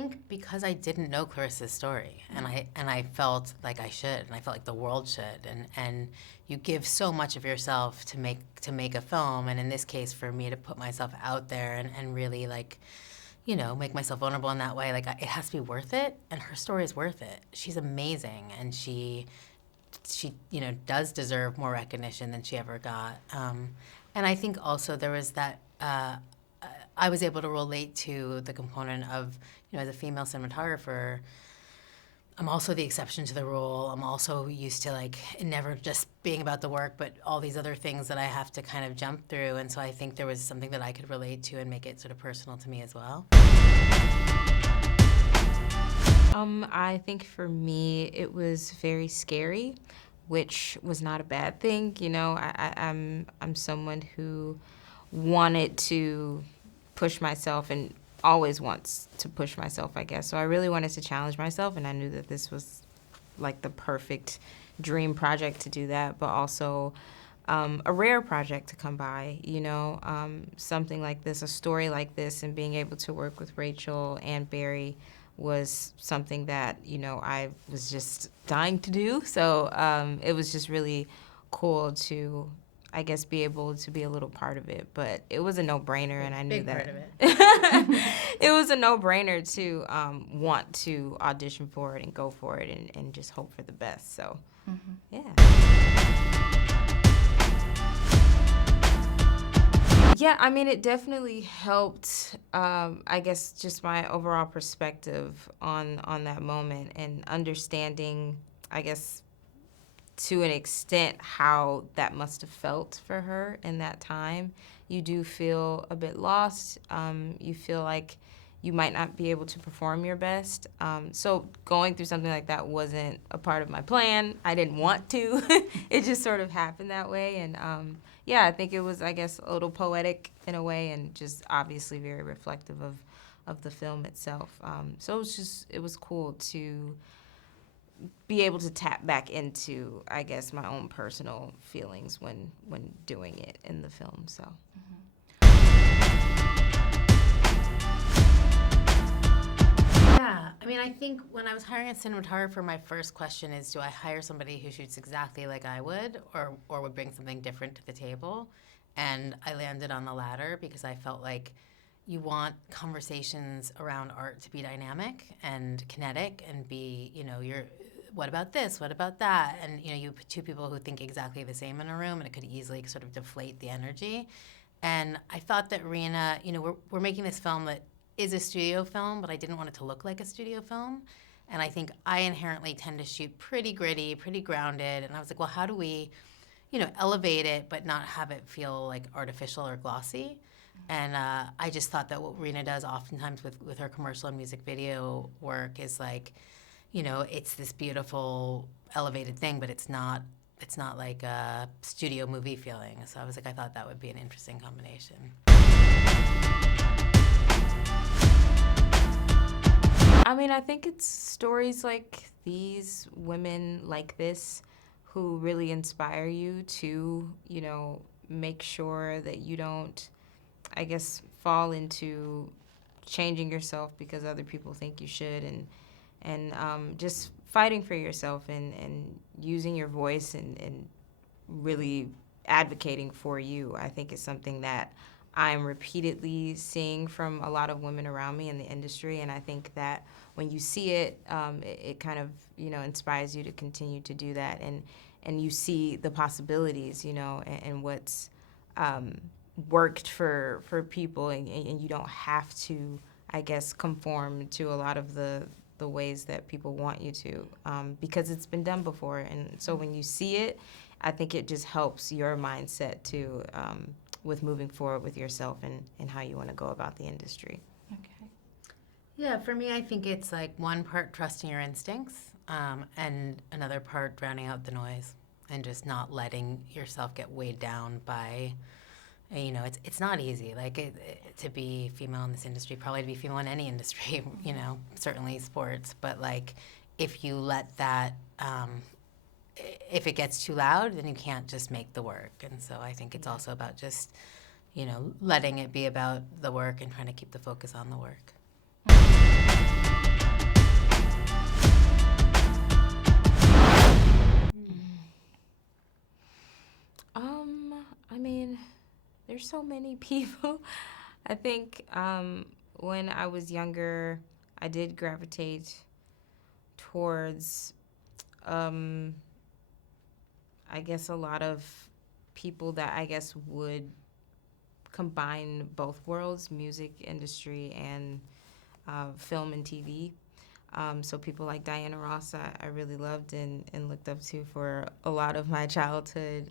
think because I didn't know Clarissa's story, and I felt like I should, and I felt like the world should, and you give so much of yourself to make a film, and in this case, for me to put myself out there and really like, you know, make myself vulnerable in that way, like it has to be worth it, and her story is worth it. She's amazing, and she you know does deserve more recognition than she ever got. And I think also there was that. I was able to relate to the component of, you know, as a female cinematographer, I'm also the exception to the rule. I'm also used to like it never just being about the work, but all these other things that I have to kind of jump through. And so I think there was something that I could relate to and make it sort of personal to me as well. I think for me, it was very scary, which was not a bad thing. You know, I'm someone who wanted to push myself and always wants to push myself, I guess. So I really wanted to challenge myself, and I knew that this was like the perfect dream project to do that, but also a rare project to come by, you know, something like this, a story like this, and being able to work with Rachel and Barry was something that, you know, I was just dying to do. So it was just really cool to, I guess, be able to be a little part of it. But it was a no-brainer, and I knew Big that. Part of it. It was a no-brainer to want to audition for it and go for it and just hope for the best. So, yeah. Yeah, I mean, it definitely helped, I guess, just my overall perspective on that moment and understanding, I guess, to an extent how that must have felt for her in that time. You do feel a bit lost. You feel like you might not be able to perform your best. So going through something like that wasn't a part of my plan. I didn't want to. It just sort of happened that way. And yeah, I think it was, I guess, a little poetic in a way and just obviously very reflective of the film itself. So it was cool to be able to tap back into, I guess, my own personal feelings when doing it in the film. So. Yeah, I mean, I think when I was hiring a cinematographer, my first question is, do I hire somebody who shoots exactly like I would, or would bring something different to the table? And I landed on the latter because I felt like you want conversations around art to be dynamic and kinetic and be, you know, what about this? What about that? And, you know, you put two people who think exactly the same in a room, and it could easily sort of deflate the energy. And I thought that Rena, you know, we're making this film that is a studio film, but I didn't want it to look like a studio film. And I think I inherently tend to shoot pretty gritty, pretty grounded. And I was like, well, how do we, you know, elevate it but not have it feel like artificial or glossy? And I just thought that what Rena does oftentimes with her commercial and music video work is like, you know, it's this beautiful elevated thing, but it's not like a studio movie feeling. So I was like, I thought that would be an interesting combination. I mean, I think it's stories like these, women like this, who really inspire you to, you know, make sure that you don't, I guess, fall into changing yourself because other people think you should, and just fighting for yourself and using your voice and really advocating for you. I think is something that I'm repeatedly seeing from a lot of women around me in the industry, and I think that when you see it, it kind of, you know, inspires you to continue to do that, and you see the possibilities, you know, and what's worked for people, and you don't have to, I guess, conform to a lot of the ways that people want you to, because it's been done before. And so when you see it, I think it just helps your mindset to with moving forward with yourself and how you want to go about the industry. Okay. Yeah, for me, I think it's like one part trusting your instincts, and another part drowning out the noise and just not letting yourself get weighed down by, you know, it's not easy. Like to be female in this industry, probably to be female in any industry, you know, certainly sports. But like, if you let that, if it gets too loud, then you can't just make the work. And so I think it's also about just, you know, letting it be about the work and trying to keep the focus on the work. I mean, there's so many people. I think when I was younger, I did gravitate towards, I guess, a lot of people that I guess would combine both worlds, music industry and film and TV. So people like Diana Ross, I really loved and looked up to for a lot of my childhood.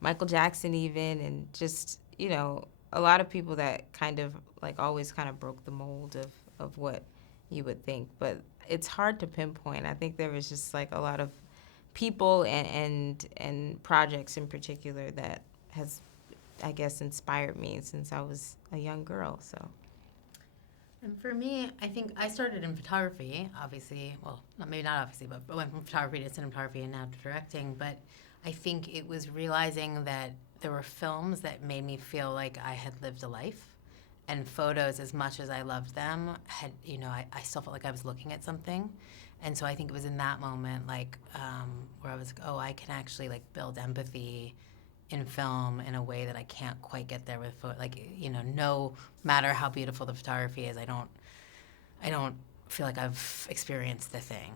Michael Jackson even, and just, you know, a lot of people that kind of like always kind of broke the mold of what you would think. But it's hard to pinpoint. I think there was just like a lot of people and projects in particular that has, I guess, inspired me since I was a young girl, so. And for me, I think I started in photography, obviously. Well, maybe not obviously, but I went from photography to cinematography and now to directing. But I think it was realizing that there were films that made me feel like I had lived a life. And photos, as much as I loved them, had, you know, I still felt like I was looking at something. And so I think it was in that moment, like, where I was like, oh, I can actually, like, build empathy in film in a way that I can't quite get there with like, you know, no matter how beautiful the photography is, I don't feel like I've experienced the thing.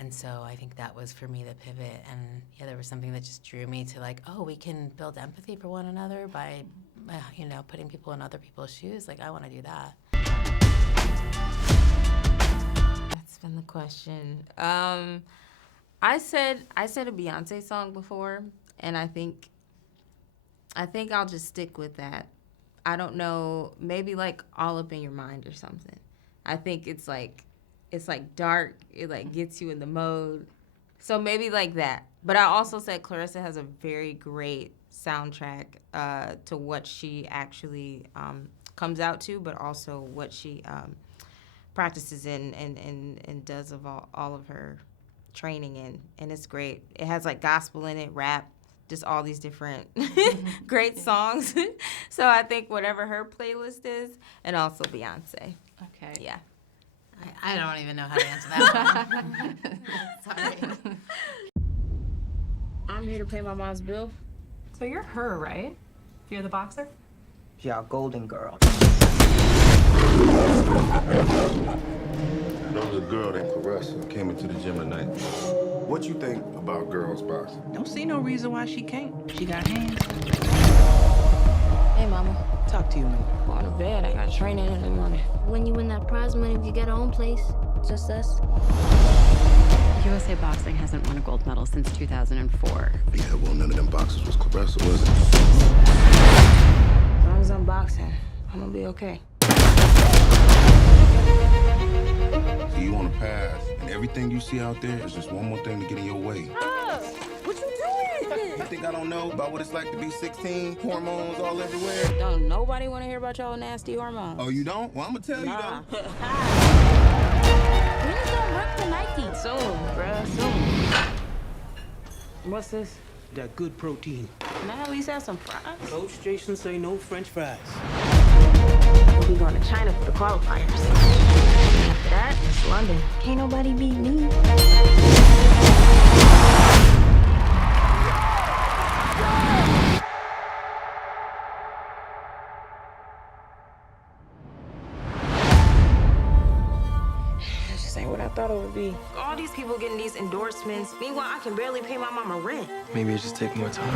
And so I think that was for me the pivot. And yeah, there was something that just drew me to like, oh, we can build empathy for one another by, you know, putting people in other people's shoes. Like, I want to do that. That's been the question. I said a Beyonce song before, and I think I'll just stick with that. I don't know, maybe like All Up in Your Mind or something. I think it's like dark. It like gets you in the mode. So maybe like that. But I also said Claressa has a very great soundtrack to what she actually comes out to, but also what she practices in and does of all of her training in. And it's great. It has like gospel in it, rap, just all these different great songs. So I think whatever her playlist is, and also Beyonce. Okay. Yeah. I don't even know how to answer that one. Sorry. I'm here to pay my mom's bill. So you're her, right? You're the boxer? Yeah, golden girl. There was a girl named Claressa came into the gym tonight. What you think about girls boxing? Don't see no reason why she can't. She got hands. Hey, Mama. Talk to you, man. Going to bed. I got training in the morning. When you win that prize money, we get our own place. Just us. USA Boxing hasn't won a gold medal since 2004. Yeah, well, none of them boxers was Claressa, was it? As long as I'm boxing, I'm going to be okay. So you on a path, and everything you see out there is just one more thing to get in your way. What you doing? You think I don't know about what it's like to be 16? Hormones all everywhere? Don't nobody want to hear about y'all nasty hormones. Oh, you don't? Well, I'm gonna tell you though. When is gonna rip the Nike? Soon, bruh, soon. What's this? That good protein. Can I at least have some fries? Coach Jason say no French fries. We'll be going to China for the qualifiers. After that, it's London. Can't nobody beat me. This just ain't what I thought it would be. All these people getting these endorsements. Meanwhile, I can barely pay my mama rent. Maybe it just take more time.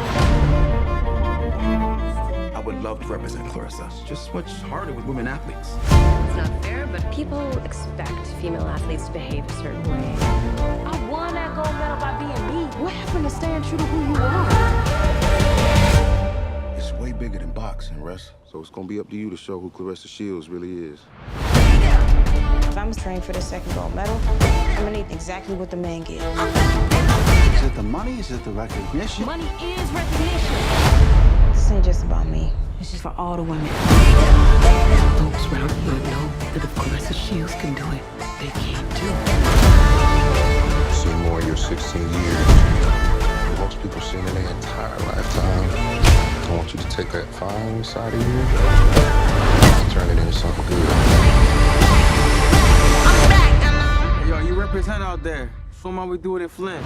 I would love to represent Claressa. Just much harder with women athletes. It's not fair, but people expect female athletes to behave a certain way. I won that gold medal by being me. What happened to staying true to who you are? It's way bigger than boxing, Russ. So it's gonna be up to you to show who Claressa Shields really is. If I'm training for the second gold medal, I'm gonna need exactly what the man gets. Is it the money? Is it the recognition? Money is recognition. This ain't just about me. This is for all the women. Folks around the world know that if Claressa Shields can do it, they can too. You've seen more in your 16 years. Most people seen in their entire lifetime. I want you to take that fine side of you and turn it into something good. Yo, you represent out there. Show 'em how we do it in Flint.